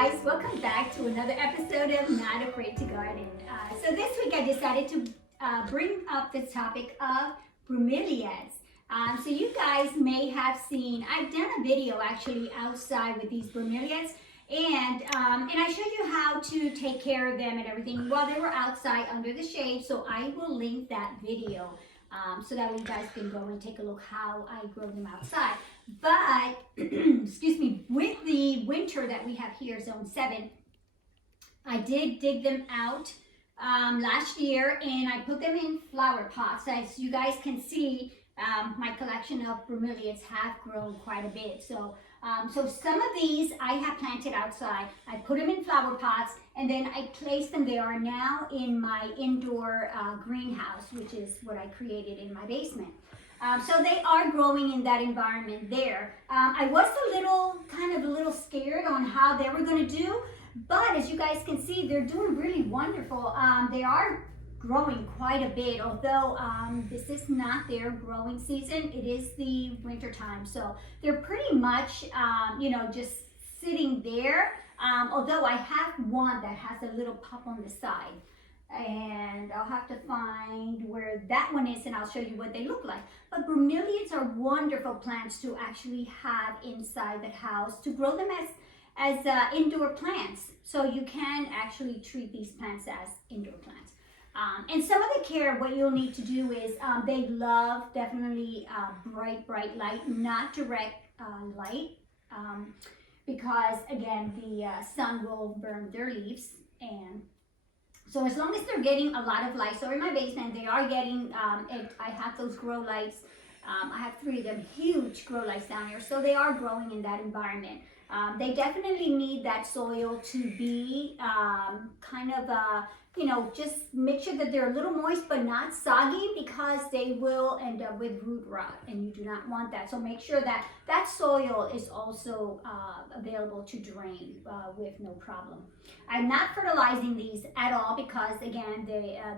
guys, welcome back to another episode of Not Afraid to Garden. So this week I decided to bring up the topic of bromeliads. So you guys may have seen, I've done a video actually outside with these bromeliads, and I showed you how to take care of them and everything while they were outside under the shade. So I will link that video so that way you guys can go and take a look how I grow them outside. But excuse me, with the winter that we have here, zone 7, I did dig them out last year, and I put them in flower pots. As you guys can see, my collection of bromeliads have grown quite a bit. So some of these I have planted outside. I put them in flower pots, and then I placed them. They are now in my indoor greenhouse, which is what I created in my basement. So they are growing in that environment there. I was a little scared on how they were going to do, but as you guys can see, they're doing really wonderful. They are growing quite a bit, although this is not their growing season. It is the winter time, so they're pretty much just sitting there, although I have one that has a little pop on the side, and I'll have to find where that one is, and I'll show you what they look like. But bromeliads are wonderful plants to actually have inside the house, to grow them as indoor plants. So you can actually treat these plants as indoor plants. And some of the care, what you'll need to do is, they love definitely bright light, not direct light, because again, the sun will burn their leaves. And so as long as they're getting a lot of light, so in my basement, they are getting, I have those grow lights. I have 3 of them, huge grow lights down here. So they are growing in that environment. They definitely need that soil to be just make sure that they're a little moist but not soggy, because they will end up with root rot, and you do not want that. So make sure that that soil is also available to drain with no problem. I'm not fertilizing these at all because, again,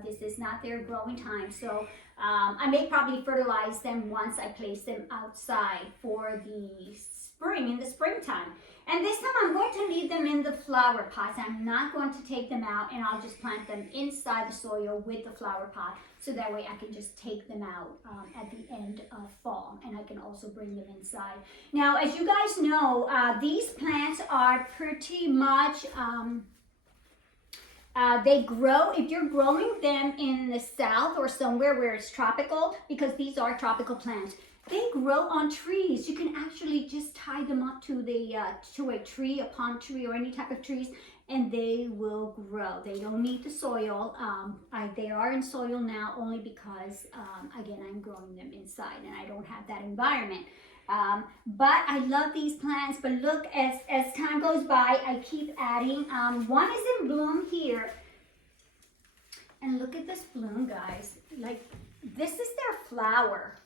this is not their growing time. So I may probably fertilize them once I place them outside for the spring, in the springtime. And this time I'm going to leave them in the flower pots. I'm not going to take them out, and I'll just plant them inside the soil with the flower pot, so that way I can just take them out at the end of fall, and I can also bring them inside. Now, as you guys know, these plants are pretty much, they grow, if you're growing them in the south or somewhere where it's tropical, because these are tropical plants, they grow on trees. You can actually just tie them up to a tree, a palm tree, or any type of trees, and they will grow. They don't need the soil. They are in soil now only because, again, I'm growing them inside and I don't have that environment. But I love these plants. But look, as time goes by, I keep adding. One is in bloom here, and look at this bloom, guys. Like, this is their flower.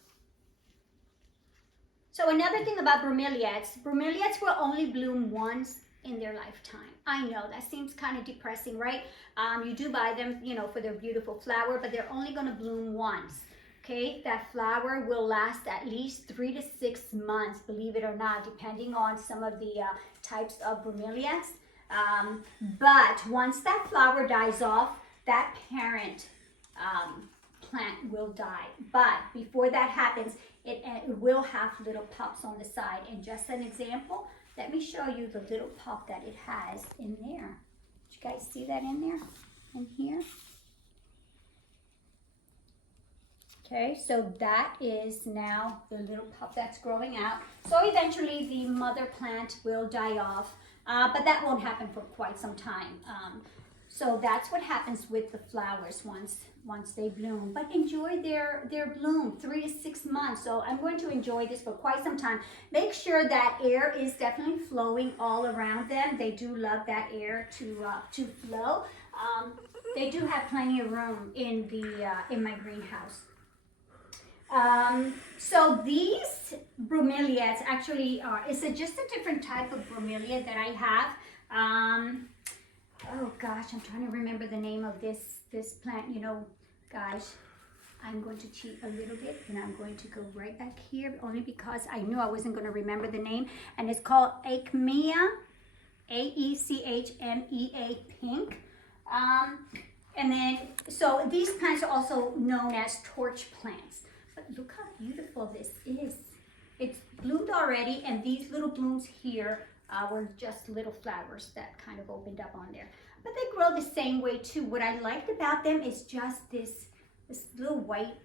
So another thing about bromeliads will only bloom once in their lifetime. I know that seems kind of depressing, right? You do buy them, for their beautiful flower, but they're only going to bloom once. Okay, that flower will last at least 3 to 6 months, believe it or not, depending on some of the types of bromeliads. But once that flower dies off, that parent plant will die. But before that happens, it will have little pups on the side. And just an example, let me show you the little pup that it has in there. Did you guys see that in there? In here? Okay, so that is now the little pup that's growing out. So eventually the mother plant will die off, but that won't happen for quite some time. So that's what happens with the flowers once they bloom. But enjoy their bloom, 3 to 6 months. So I'm going to enjoy this for quite some time. Make sure that air is definitely flowing all around them. They do love that air to flow. They do have plenty of room in my greenhouse. So these bromeliads actually just a different type of bromeliad that I have. Oh gosh, I'm trying to remember the name of this plant. Guys, I'm going to cheat a little bit, and I'm going to go right back here, only because I knew I wasn't going to remember the name, and it's called Acmea AECHMEA pink. And then, so these plants are also known as torch plants. But look how beautiful this is. It's bloomed already, and these little blooms here were just little flowers that kind of opened up on there. But they grow the same way too. What I liked about them is just this little white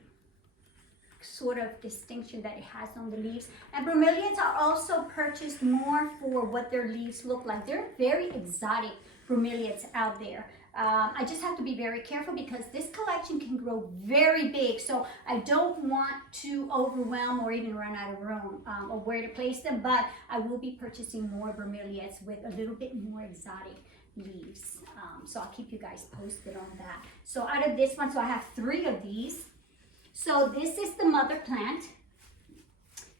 sort of distinction that it has on the leaves. And bromeliads are also purchased more for what their leaves look like. They're very exotic bromeliads out there. I just have to be very careful because this collection can grow very big, so I don't want to overwhelm or even run out of room or where to place them, but I will be purchasing more bromeliads with a little bit more exotic leaves. So I'll keep you guys posted on that. So out of this one, so I have 3 of these. So this is the mother plant,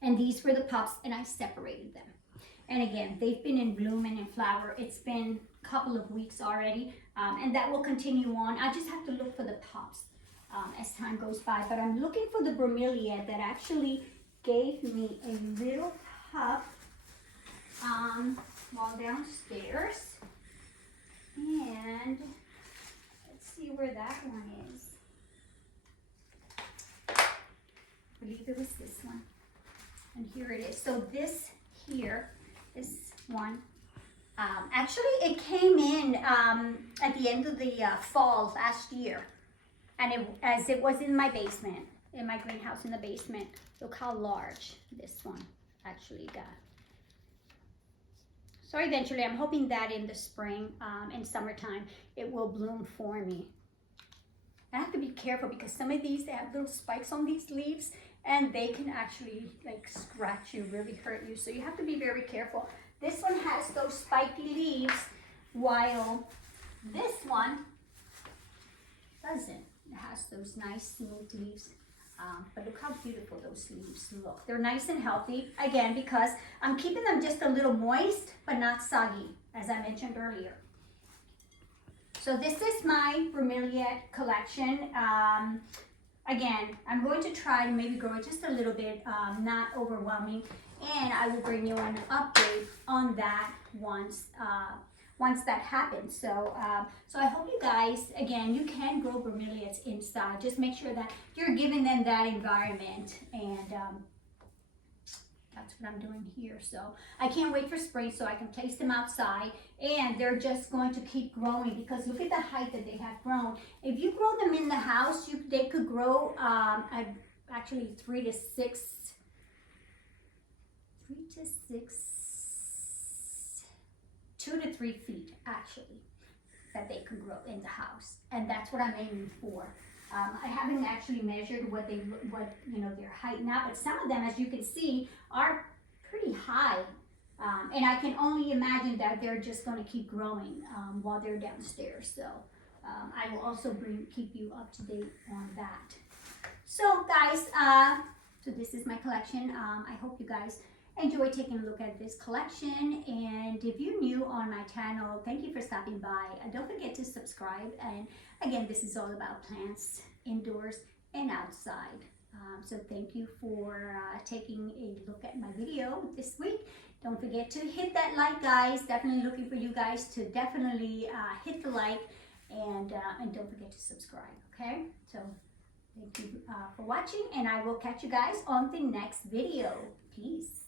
and these were the pups, and I separated them. And again, they've been in bloom and in flower. It's been a couple of weeks already, and that will continue on. I just have to look for the pups as time goes by, but I'm looking for the bromeliad that actually gave me a little pup while downstairs. And let's see where that one is. I believe it was this one. And here it is. So this here, this one, actually it came in at the end of the fall last year. And as it was in my basement, in my greenhouse in the basement. Look how large this one actually got. So eventually, I'm hoping that in the spring and summertime, it will bloom for me. I have to be careful because some of these, they have little spikes on these leaves and they can actually like scratch you, really hurt you. So you have to be very careful. This one has those spiky leaves while this one doesn't. It has those nice smooth leaves. But look how beautiful those leaves look. They're nice and healthy, again, because I'm keeping them just a little moist, but not soggy, as I mentioned earlier. So this is my bromeliad collection. Again, I'm going to try to maybe grow it just a little bit, not overwhelming, and I will bring you an update on that once that happens. So so I hope you guys, again, you can grow bromeliads inside. Just make sure that you're giving them that environment, and that's what I'm doing here. So I can't wait for spring so I can place them outside, and they're just going to keep growing because look at the height that they have grown. If you grow them in the house, they could grow actually 2 to 3 feet actually that they could grow in the house, and that's what I'm aiming for. I haven't actually measured what their height now, but some of them, as you can see, are pretty high, and I can only imagine that they're just going to keep growing while they're downstairs. So I will also keep you up to date on that. So guys, so this is my collection. I hope you guys enjoy taking a look at this collection, and if you're new on my channel, thank you for stopping by. Don't forget to subscribe, and again, this is all about plants indoors and outside. So thank you for taking a look at my video this week. Don't forget to hit that like, guys. Definitely looking for you guys to definitely hit the like, and don't forget to subscribe, okay? So thank you for watching, and I will catch you guys on the next video. Peace.